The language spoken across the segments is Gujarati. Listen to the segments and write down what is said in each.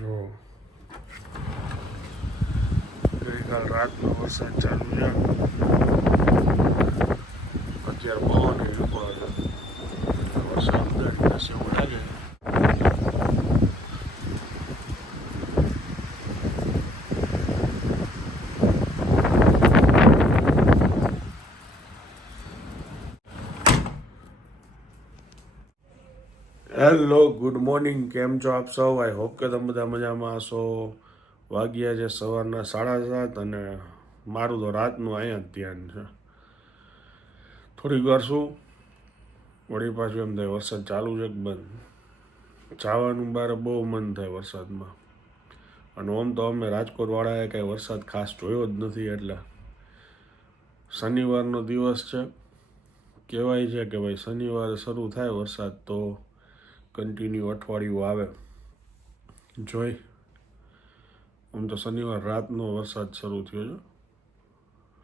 જો ગઈકાલ રાતનો વરસાદ ચાલુ છે. અત્યારે પવન રૂકો છે. વરસાદ થશે એવું લાગે. Hello, good morning. કેમ છો આપ સૌ? આઈ હોપ કે તમે બધા મજામાં હશો. વાગ્યા છે સવારના 7:30 અને મારું તો રાતનું અહીંયા જ ધ્યાન છે. થોડીક વાર શું વળી પાછું એમ થાય વરસાદ ચાલુ છે કે બંધ. જવાનું બહાર બહુ મન થાય વરસાદમાં. અને આમ તો અમે રાજકોટવાળાએ કાંઈ વરસાદ ખાસ જોયો જ નથી. એટલે શનિવારનો દિવસ છે. કહેવાય છે કે ભાઈ શનિવારે શરૂ થાય વરસાદ તો કન્ટિન્યુ અઠવાડિયું આવે. જોઈ આમ તો શનિવાર રાતનો વરસાદ શરૂ થયો છે.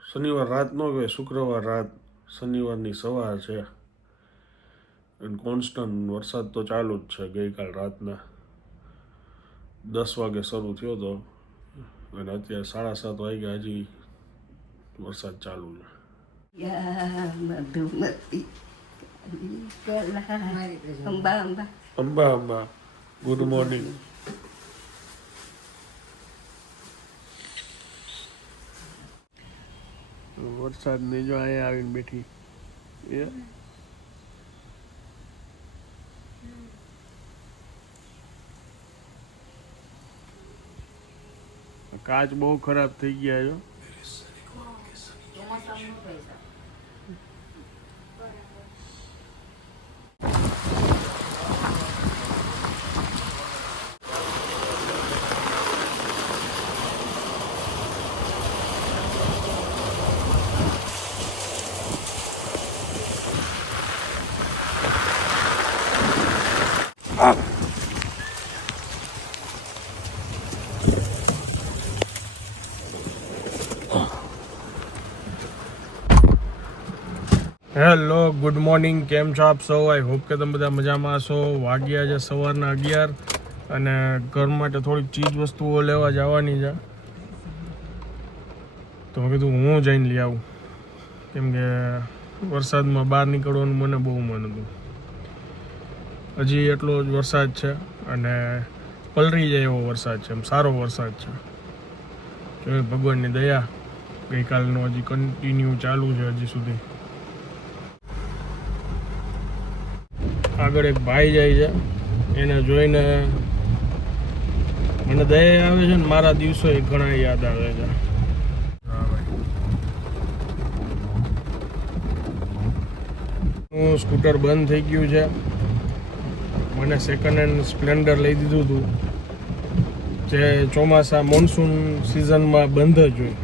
શનિવાર રાતનો કે શુક્રવાર રાત, શનિવારની સવાર છે. અને કોન્સ્ટન્ટ વરસાદ તો ચાલુ જ છે. ગઈકાલ રાતના 10 વાગે શરૂ થયો હતો અને અત્યારે 7:30 વાગ્યા હજી વરસાદ ચાલુ છે. Amba Amba good morning. વરસાદ ને જો અહીંયા આવીને બેઠી એ કાચ બહુ ખરાબ થઈ ગયા છે. Hello, good morning. કેમ છો આપ સૌ? આઈ હોપ કે તમે બધા મજામાં હશો. વાગ્યા છે સવારના 11 અને ઘર માટે થોડીક ચીજ વસ્તુઓ લેવા જવાની છે. તો મેં કીધું હું જઈને લઈ આવું, કેમ કે વરસાદમાં બહાર નીકળવાનું મને બહુ મન હતું. હજી એટલો જ વરસાદ છે અને પલરી જાય એવો વરસાદ છે. એમ સારો વરસાદ છે. જો ભગવાનની દયા, ગઈકાલનો હજી કન્ટિન્યુ ચાલુ છે હજી સુધી. આગળ એક ભાઈ જાય છે, એને જોઈને મને દયા આવે છે ને મારા દિવસો એક ઘણા યાદ આવે છે. હું સ્કૂટર બંધ થઈ ગયું છે. મને સેકન્ડ હેન્ડ સ્પ્લેન્ડર લઈ દીધું હતું, જે ચોમાસા મોન્સૂન સિઝનમાં બંધ જ હોય.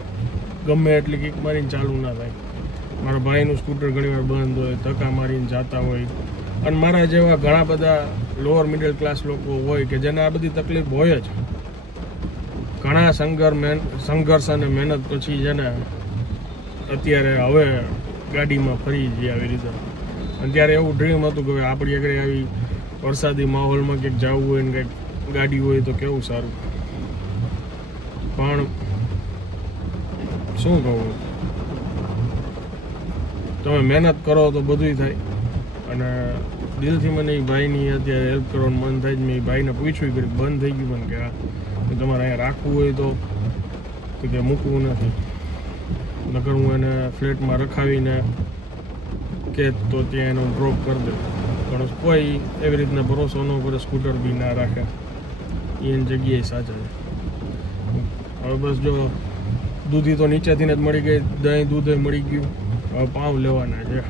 ગમે એટલી કિક મારીને ચાલુ ના થાય. મારા ભાઈનું સ્કૂટર ઘણીવાર બંધ હોય, ધક્કા મારીને જતા હોય. અને મારા જેવા ઘણા બધા લોઅર મિડલ ક્લાસ લોકો હોય કે જેને આ બધી તકલીફ હોય જ. ઘણા સંઘર્ષ અને મહેનત પછી જેને અત્યારે હવે ગાડીમાં ફરી જઈએ આવી રીતે. અને ત્યારે એવું ડ્રીમ હતું કે આપણી આગળ આવી વરસાદી માહોલમાં ક્યાંક જવું હોય ને કંઈક ગાડી હોય તો કેવું સારું. પણ શું કહું, તમે મહેનત કરો તો બધુંય થાય. અને દિલથી મને એ ભાઈની અત્યારે હેલ્પ કરવાનું મન થાય જ. મેં એ ભાઈને પૂછ્યું કે બંધ થઈ ગયું મને, કે હા તમારે અહીંયા રાખવું હોય તો કે મૂકવું નથી, નકર હું એને ફ્લેટમાં રખાવીને કે તો ત્યાં એનો ડ્રોપ કરી દઉં. પણ કોઈ એવી રીતના ભરોસો ન કરે, સ્કૂટર બી ના રાખે. એની જગ્યાએ સાચા છે. હવે બસ જો દૂધી તો નીચેથી જ મળી ગઈ, દહીં દૂધે મળી ગયું. હવે પાવ લેવાના છે.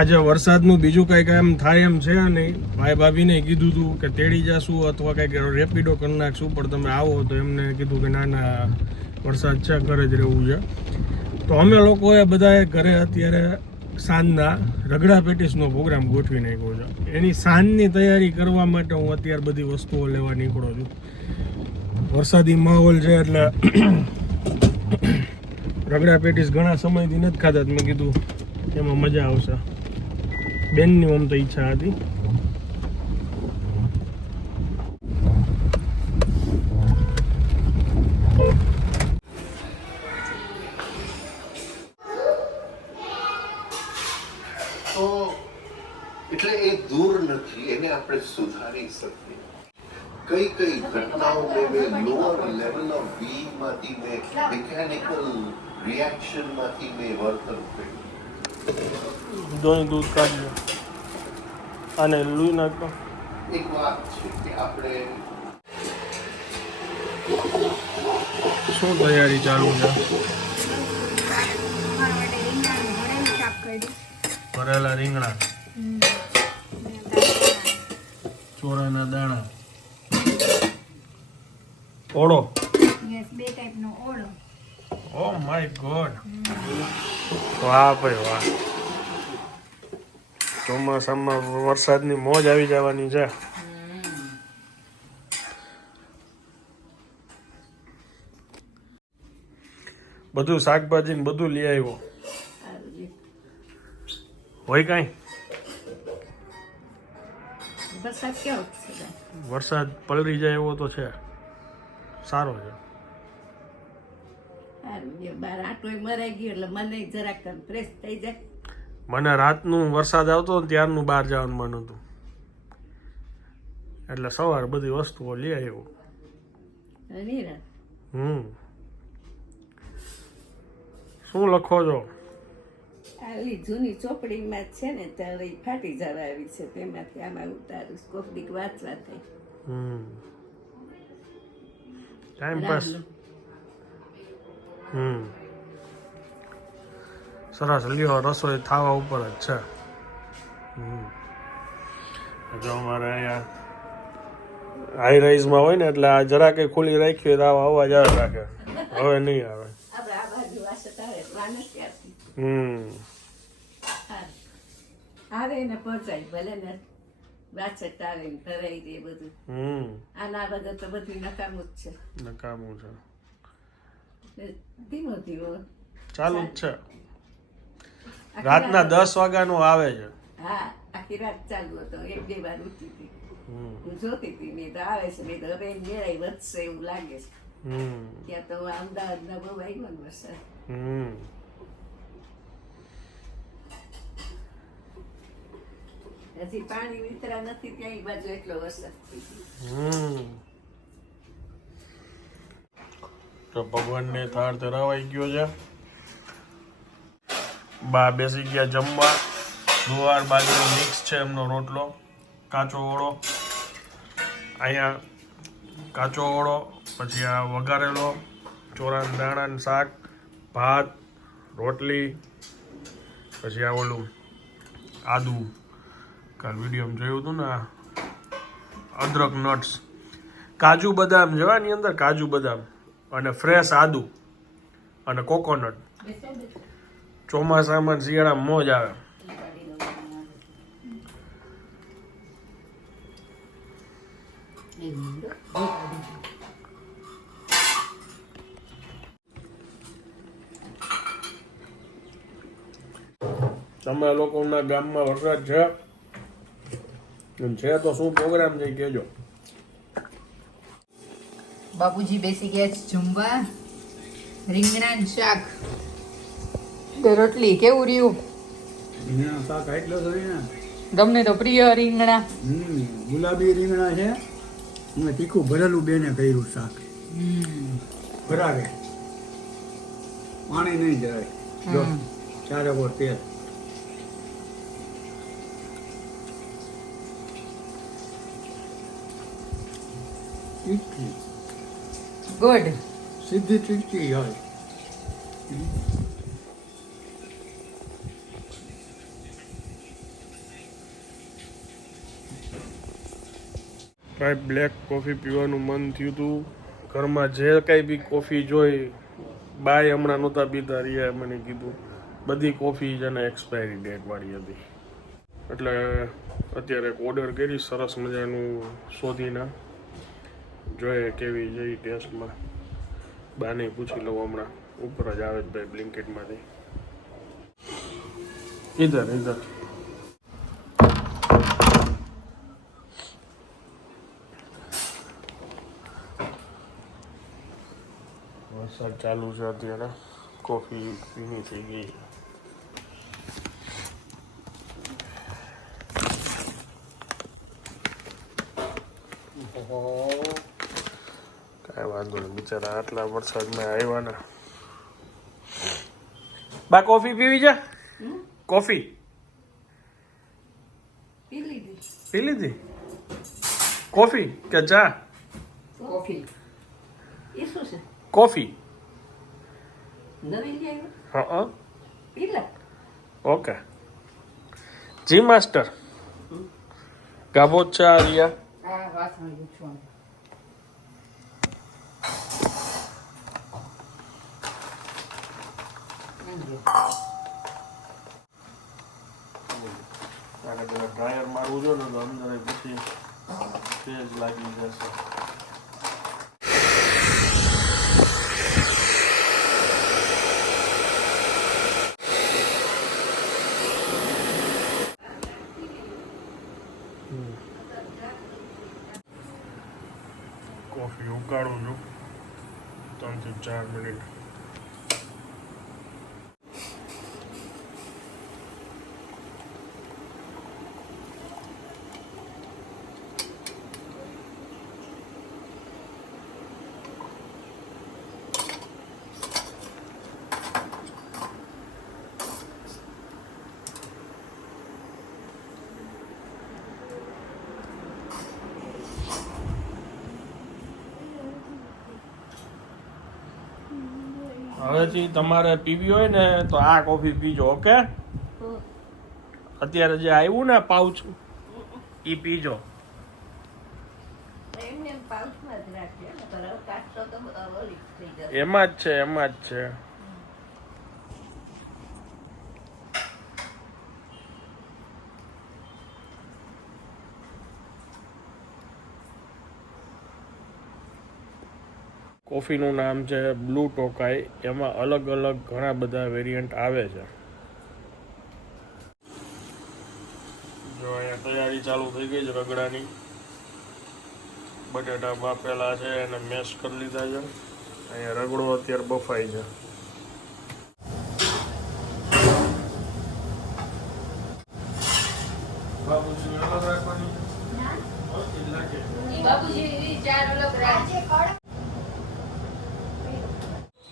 આજે વરસાદનું બીજું કંઈ કામ થાય એમ છે નહીં. ભાઈ ભાભીને કીધું હતું કે તેડી જશું અથવા કંઈક રેપિડો કરી નાખશું, પણ તમે આવો તો એમને કીધું કે ના ના વરસાદ છે, ઘરે જ રહેવું છે. તો અમે લોકોએ બધાએ ઘરે અત્યારે સાંજના રગડા પેટીસનો પ્રોગ્રામ ગોઠવી નાખ્યો છે. એની સાંજની તૈયારી કરવા માટે હું અત્યારે બધી વસ્તુઓ લેવા નીકળો છું. વરસાદી માહોલ છે એટલે રગડા પેટીસ ઘણા સમયથી નથી ખાધા. મેં કીધું એમાં મજા આવશે. બેનની આમ તો ઈચ્છા હતી. તો એટલે એ દૂર નથી, એને આપણે સુધારી શકીએ. કઈ કઈ ઘટનાઓ મેં લોઅર લેવલ ઓફ બીઈંગ માંથી મેં મિકેનિકલ રિએક્શન માંથી મેં વર્તન કર્યું. દૂધ કાઢજો અને લૂઈ નાખો. એક વાત છે કે આપણે શું તૈયારી ચાલુ છે? ભરેલા રીંગણા, ચોરાના દાણા, ઓળો. બે ટાઈપનો ઓળો. ઓ માય ગોડ, વાહ ભાઈ વાહ. ચોમાસામાં વરસાદની મોજ આવી જવાની છે. બધું શાકભાજી ને બધું લઈ આવ્યો હોય કાંઈ? વરસાદ કેવો છે? વરસાદ પલળી જાય એવો તો છે, સારો છે. બાર આટલો મરાઈ ગયો એટલે મને જરાક ફ્રેશ થઈ જાય. મને રાતનું વરસાદ આવતો ને ત્યારનું બહાર જવાનું મન હતું, એટલે સવારે બધી વસ્તુઓ લઈ આવ્યો. શું લખો છો? આલી જૂની ચોપડીમાં છે ને ત્યારે ફાટી જવા આવી છે, તેમાંથી આમાં ઉતારું. કોકડીક વાંચવા થાય. Time pass. સરસ લ્યો, રસોઈ થાવા ઉપર જ છે. જો અમારે અહીંયા હાઈ રાઈઝમાં હોય ને એટલે આ જરા કંઈ ખુલ્લી રાખી હોય તો આવા અવાજ આવે રાખે. હવે નહીં આવે. આવે ને પહોંચાય ભલે ને વાછટ આવે ને ભરાઈ દે બધું. આના વગર તો બધું નકામું જ છે. નકામું છે. ધીમો ધીમો ચાલુ જ છે. રાતના 10 વાગ્યાનો આવે છે. હા, આખી રાત ચાલુ હતો. 1-2 વાર ઉઠી હતી. હું જોતી હતી, મેં તો આવે છે, મેં તો હવે મેળાઈ વધશે એવું લાગે છે. ત્યાં તો અમદાવાદના બહુ આવ્યો ને વરસાદ. હજી પાણી વિતરા નથી ત્યાં એ બાજુ એટલો વરસાદ. તો ભગવાનને થાળ ધરાવાઈ ગયો છે. બા બેસી ગયા જમવા. ગુવાર બાજરીનો મિક્સ છે એમનો રોટલો, કાચો ઓળો, અહીંયા કાચો ઓળો, પછી આ વઘારેલો ચોરાના દાણાનું શાક, ભાત, રોટલી, પછી આ ઓલું આદુ, કાલ વિડીયોમાં જોયું હતું ને, અદરક નટ્સ, કાજુ બદામ જવાની અંદર, કાજુ બદામ અને ફ્રેશ આદુ અને કોકોનટ. ચોમાસામાં શિયાળામાં મોજ આવે. તમે લોકોના ગામમાં વરસાદ છે તો શું પ્રોગ્રામ છે કહેજો. બાપુજી બેસી ગયા છે જમવા. રીંગણાનું શાક, રોટલી. કેવું રહ્યું? રીંગણા શાક એટલો સરી ને તમને તો પ્રિય રીંગણા. ગુલાબી રીંગણા છે અને તીખું ભરેલું બેને કર્યું શાક. ભરાવે, પાણી નહીં જરાય. જો ચારે કોર તેલ. તીખી ગુડ. સીધી તીખી હોય. ભાઈ બ્લેક કોફી પીવાનું મન થયું હતું. ઘરમાં જે કંઈ બી કોફી જોઈ, બાય હમણાં નહોતા પીતા, રિયા મને કીધું બધી કોફી છે ને એક્સપાયરી ડેટ વાળી હતી. એટલે અત્યારે એક ઓર્ડર કરી સરસ મજાનું શોધીને, જોઈએ કેવી જઈ ટેસ્ટમાં. બાને પૂછી લઉં, હમણાં ઉપર જ આવે જ ભાઈ બ્લિંકિટમાંથી. ઇધર વરસાદ ચાલુ છે અત્યારે, કોફી પીની થઈ ગઈ. કાંઈ વાંધો નહીં, બિચારા આટલા વરસાદમાં આવ્યા ને. બા કોફી પીવી છે? કોફી પી લીધી પી લીધી? કોફી કે ચા? કોફી. એ શું છે? કોફી. નવી લઈ આવ્યો? હા પી લે. ઓકે. જી માસ્ટર ગાભો ચા રિયા. આ વાસણ લૂછવાનું. આને પેલા ડ્રાયર મારવું જો ને તો અંદર પછી તેજ લાગી જશે. કોફી ઉકાળું છું 3 થી 4 મિનિટ. હવેથી તમારે પીવી હોય ને તો આ કોફી પીજો, ઓકે? અત્યારે જે આવ્યું ને પાઉચ ઈ પીજો. એમને પાઉચમાં જ રાખીએ ને, પર કાઢતો તો ઓલી થઈ જશે. એમાં જ છે, એમાં જ છે. કોફીનું નામ છે બ્લુ ટોકાઈ. એમાં અલગ અલગ ઘણા બધા વેરિયન્ટ આવે છે. જો અહીંયા તૈયારી ચાલુ થઈ ગઈ છે રગડાની. બટેટા બાફેલા છે અને મેશ કરી લીધા છે. અહીંયા રગડો અત્યારે બફાઈ છે. બાબુજી અલગ રાખવાની બાબુજી ચાર અલગ રાખજે.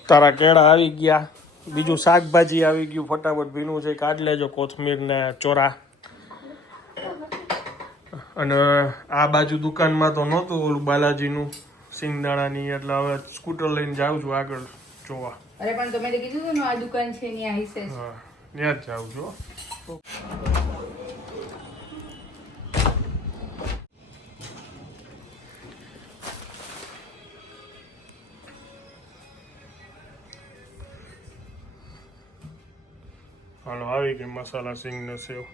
તારા કેળા આવી ગયા, બીજું શાકભાજી આવી ગયું, ફટાફટ ભીનું છે કાઢી લેજો. કોથમીર ને ચોરા. અને આ બાજુ દુકાનમાં તો નહોતું ઓલું બાલાજીનું સિંગદાણાની, એટલે હવે સ્કૂટર લઈને જાઉં છું આગળ જોવા. અરે પણ તમે તો કીધું હતું ને આ દુકાન છે ત્યાં હશે જ. હા, ત્યાં જ જાઉં છું. હાલો, આવી ગઈ મસાલા સિંગ ને સેવ.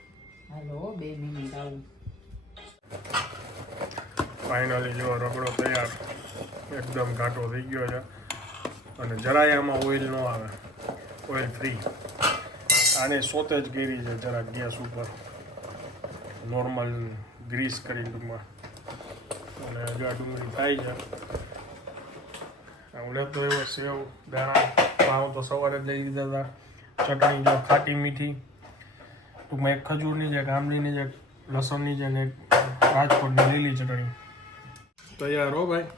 હાલો 2 મિનિટ આવું. ફાઇનલી જો રગડો તૈયાર, એકદમ ઘાટો થઈ ગયો છે. અને જરાય આમાં ઓઇલ ન આવે, ઓઇલ ફ્રી. આને સોતે જ કરી છે જરાક ગેસ ઉપર, નોર્મલ ગ્રીસ કરી ટૂંકમાં. અને હજુ આ ડુંગળી થાય છે. હું લેતો એવો સેવ દાણા પાવ તો સવારે જ લઈ લીધા હતા. ચટણી જો ખાટી મીઠી, ટૂંકમાં એક ખજૂરની છે, એક આંબલીની છે, લસણની છે, અને એક રાજકોટની લીલી ચટણી. તૈયાર હો ભાઈ.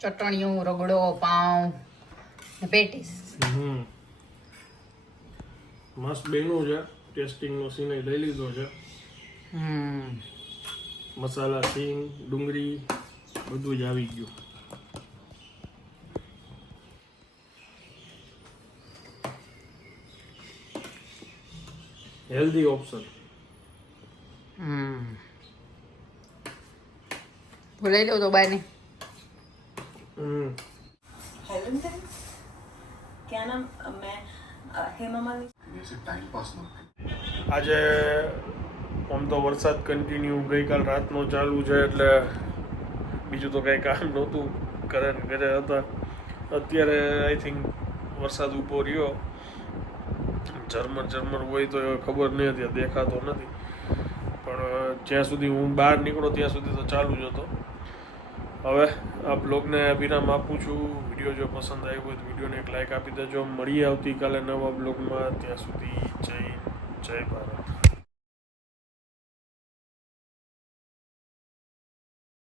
ચટણીઓ, રગડો, પાઉં ને પેટીસ. મસ્ત બેનું છે. ટેસ્ટિંગનો સીને લઈ લીધો છે. મસાલા, સિંગ, ડુંગળી બધું જ આવી ગયું. Healthy option. બોલાવી દઉં તો બાને. हेलन थे क्या नाम मैं हेमा मालिनी ऐसे टाइम पास मत આજે આમ તો વરસાદ કન્ટિન્યુ ગઈકાલ રાતનો ચાલુ છે એટલે બીજું તો કંઈ કામ નહોતું, ઘરે ને ઘરે હતા. અત્યારે આઈ થિંક વરસાદ ઊભો રહ્યો. ઝરમર હોય તો ખબર નહીં હતી, દેખાતો નથી, પણ જ્યાં સુધી હું બહાર નીકળો ત્યાં સુધી તો ચાલુ જ હતો. હવે આ બ્લોગને વિરામ આપું છું. વિડીયો જો પસંદ આવ્યો હોય તો વિડીયોને એક લાઈક આપી દેજો. મળીએ આવતીકાલે નવા બ્લોગમાં. ત્યાં સુધી જય ભારત.